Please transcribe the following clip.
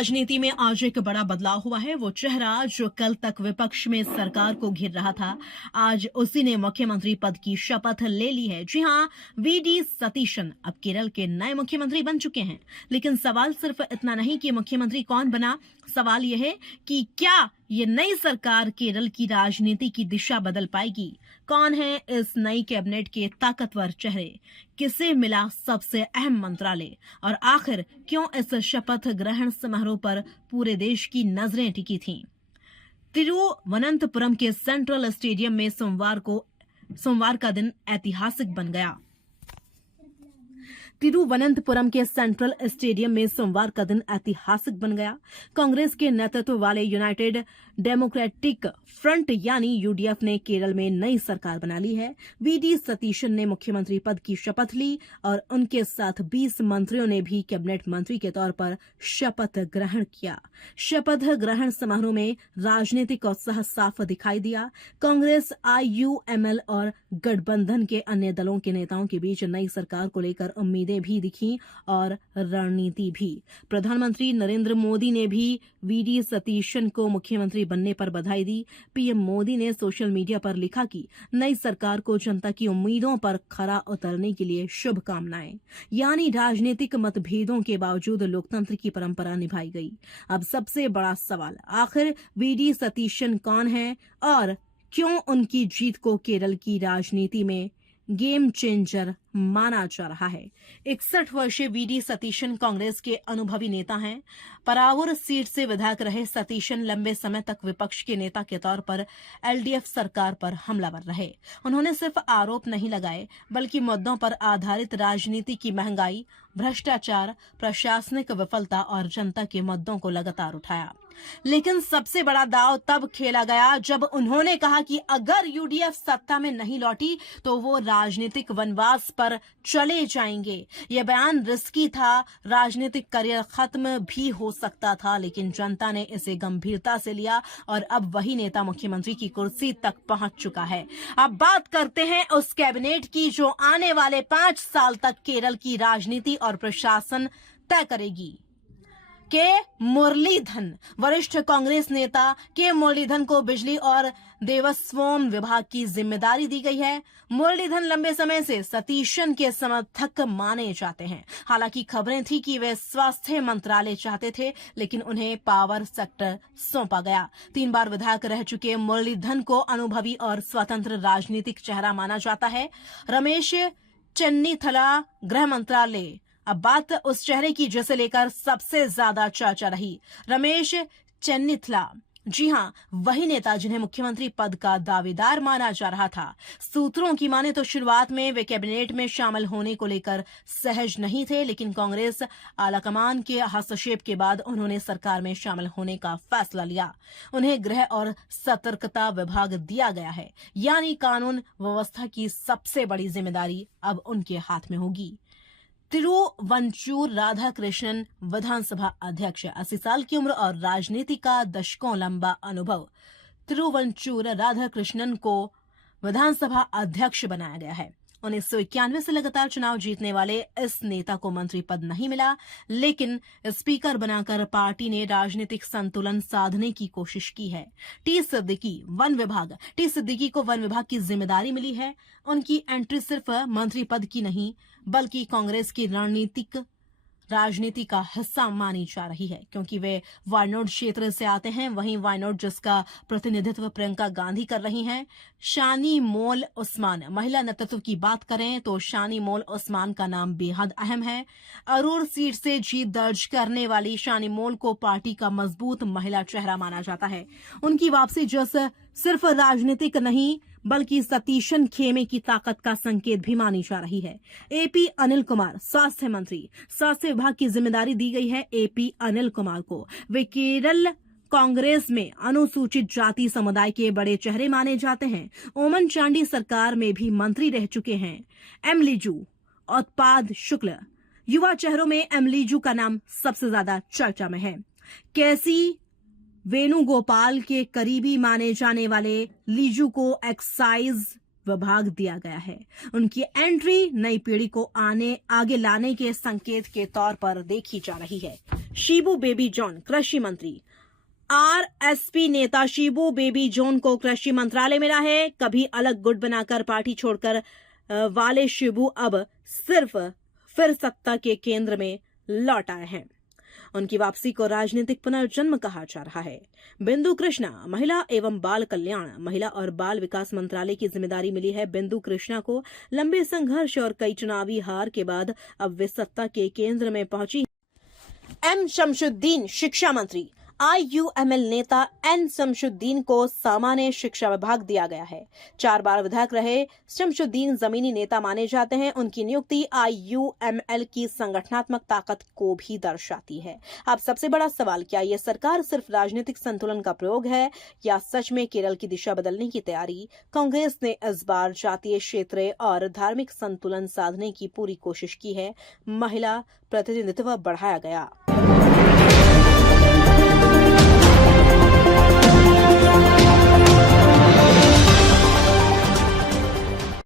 राजनीति में आज एक बड़ा बदलाव हुआ है। वो चेहरा जो कल तक विपक्ष में सरकार को घेर रहा था, आज उसी ने मुख्यमंत्री पद की शपथ ले ली है। जी हां, वीडी सतीशन अब केरल के नए मुख्यमंत्री बन चुके हैं। लेकिन सवाल सिर्फ इतना नहीं कि मुख्यमंत्री कौन बना, सवाल यह है कि क्या ये नई सरकार केरल की राजनीति की दिशा बदल पाएगी। कौन है इस नई कैबिनेट के ताकतवर चेहरे, किसे मिला सबसे अहम मंत्रालय, और आखिर क्यों इस शपथ ग्रहण समारोह पर पूरे देश की नजरें टिकी थीं। तिरुवनंतपुरम के सेंट्रल स्टेडियम में सोमवार का दिन ऐतिहासिक बन गया। तिरुवनंतपुरम के सेंट्रल स्टेडियम में सोमवार का दिन ऐतिहासिक बन गया। कांग्रेस के नेतृत्व वाले यूनाइटेड डेमोक्रेटिक फ्रंट यानी यूडीएफ ने केरल में नई सरकार बना ली है। वीडी सतीशन ने मुख्यमंत्री पद की शपथ ली और उनके साथ 20 मंत्रियों ने भी कैबिनेट मंत्री के तौर पर शपथ ग्रहण किया। शपथ ग्रहण समारोह में राजनीतिक उत्साह साफ दिखाई दिया। कांग्रेस, आईयूएमएल और गठबंधन के अन्य दलों के नेताओं के बीच नई सरकार को लेकर उम्मीदें भी दिखी और रणनीति भी। प्रधानमंत्री नरेंद्र मोदी ने भी वीडी सतीशन को मुख्यमंत्री बनने पर बधाई दी। पीएम मोदी ने सोशल मीडिया पर लिखा कि नई सरकार को जनता की उम्मीदों पर खरा उतरने के लिए शुभकामनाएं। यानी राजनीतिक मतभेदों के बावजूद लोकतंत्र की परंपरा निभाई गई। अब सबसे बड़ा सवाल, आखिर वीडी सतीशन कौन है और क्यों उनकी जीत को केरल की राजनीति में गेम चेंजर माना जा रहा है। 61 वर्षीय वीडी सतीशन कांग्रेस के अनुभवी नेता हैं। परावुर सीट से विधायक रहे सतीशन लंबे समय तक विपक्ष के नेता के तौर पर एलडीएफ सरकार पर हमलावर रहे। उन्होंने सिर्फ आरोप नहीं लगाए, बल्कि मुद्दों पर आधारित राजनीति की महंगाई, भ्रष्टाचार, प्रशासनिक विफलता और जनता के मुद्दों को लगातार उठाया। लेकिन सबसे बड़ा दांव तब खेला गया जब उन्होंने कहा कि अगर यूडीएफ सत्ता में नहीं लौटी तो वो राजनीतिक वनवास पर चले जाएंगे। यह बयान रिस्की था, राजनीतिक करियर खत्म भी हो सकता था, लेकिन जनता ने इसे गंभीरता से लिया और अब वही नेता मुख्यमंत्री की कुर्सी तक पहुंच चुका है। अब बात करते हैं उस कैबिनेट की जो आने वाले 5 साल तक केरल की राजनीति और प्रशासन तय करेगी। के मुरलीधरन, वरिष्ठ कांग्रेस नेता के मुरलीधरन को बिजली और देवस्वम विभाग की जिम्मेदारी दी गई है। मुरलीधरन लंबे समय से सतीशन के समर्थक माने जाते हैं। हालांकि खबरें थी कि वे स्वास्थ्य मंत्रालय चाहते थे, लेकिन उन्हें पावर सेक्टर सौंपा गया। 3 बार विधायक रह चुके मुरलीधरन को अनुभवी और स्वतंत्र राजनीतिक चेहरा माना जाता है। रमेश चेन्निथला, गृह मंत्रालय। अब बात उस चेहरे की जिसे लेकर सबसे ज्यादा चर्चा रही, रमेश चेन्निथला। जी हां, वही नेता जिन्हें मुख्यमंत्री पद का दावेदार माना जा रहा था। सूत्रों की माने तो शुरुआत में वे कैबिनेट में शामिल होने को लेकर सहज नहीं थे, लेकिन कांग्रेस आलाकमान के हस्तक्षेप के बाद उन्होंने सरकार में शामिल होने का फैसला लिया। उन्हें गृह और सतर्कता विभाग दिया गया है, यानी कानून व्यवस्था की सबसे बड़ी जिम्मेदारी अब उनके हाथ में होगी। तिरुवंचूर राधाकृष्णन, विधानसभा अध्यक्ष, 80 साल की उम्र और राजनीति का दशकों लंबा अनुभव। तिरुवंचूर राधाकृष्णन को विधानसभा अध्यक्ष बनाया गया है। 1991 से लगातार चुनाव जीतने वाले इस नेता को मंत्री पद नहीं मिला, लेकिन स्पीकर बनाकर पार्टी ने राजनीतिक संतुलन साधने की कोशिश की है। टी सिद्दीकी को वन विभाग की जिम्मेदारी मिली है। उनकी एंट्री सिर्फ मंत्री पद की नहीं, बल्कि कांग्रेस की राजनीति का हिस्सा मानी जा रही है, क्योंकि वे वायनाड क्षेत्र से आते हैं। वहीं वायनाड जिसका प्रतिनिधित्व प्रियंका गांधी कर रही हैं। शानी मोल उस्मान, महिला नेतृत्व की बात करें तो शानी मोल उस्मान का नाम बेहद अहम है। अरूर सीट से जीत दर्ज करने वाली शानी मोल को पार्टी का मजबूत महिला चेहरा माना जाता है। उनकी वापसी सिर्फ राजनीतिक नहीं, बल्कि सतीशन खेमे की ताकत का संकेत भी मानी जा रही है। एपी अनिल कुमार, स्वास्थ्य मंत्री, स्वास्थ्य विभाग की जिम्मेदारी दी गई है एपी अनिल कुमार को। वे केरल कांग्रेस में अनुसूचित जाति समुदाय के बड़े चेहरे माने जाते हैं। ओमन चांडी सरकार में भी मंत्री रह चुके हैं। एम लिजू, उत्पाद शुक्ल, युवा चेहरों में एम लिजू का नाम सबसे ज्यादा चर्चा में है। कैसी वेणुगोपाल के करीबी माने जाने वाले लीजू को एक्साइज विभाग दिया गया है। उनकी एंट्री नई पीढ़ी को आगे लाने के संकेत के तौर पर देखी जा रही है। शिबू बेबी जॉन कृषि मंत्री। आरएसपी नेता शिबू बेबी जॉन को कृषि मंत्रालय मिला है। कभी अलग गुट बनाकर पार्टी छोड़कर वाले शिबू अब सिर्फ फिर सत्ता के केंद्र में लौट आए हैं। उनकी वापसी को राजनीतिक पुनर्जन्म कहा जा रहा है। बिंदु कृष्णा, महिला एवं बाल कल्याण, महिला और बाल विकास मंत्रालय की जिम्मेदारी मिली है बिंदु कृष्णा को। लंबे संघर्ष और कई चुनावी हार के बाद अब वे सत्ता के केंद्र में पहुंची। एम शमशुद्दीन, शिक्षा मंत्री। आईयूएमएल नेता एन शमशुद्दीन को सामान्य शिक्षा विभाग दिया गया है। 4 बार विधायक रहे शमशुद्दीन जमीनी नेता माने जाते हैं। उनकी नियुक्ति आईयूएमएल की संगठनात्मक ताकत को भी दर्शाती है। अब सबसे बड़ा सवाल, क्या यह सरकार सिर्फ राजनीतिक संतुलन का प्रयोग है या सच में केरल की दिशा बदलने की तैयारी? कांग्रेस ने इस बार जातीय, क्षेत्रीय और धार्मिक संतुलन साधने की पूरी कोशिश की है। महिला प्रतिनिधित्व बढ़ाया गया।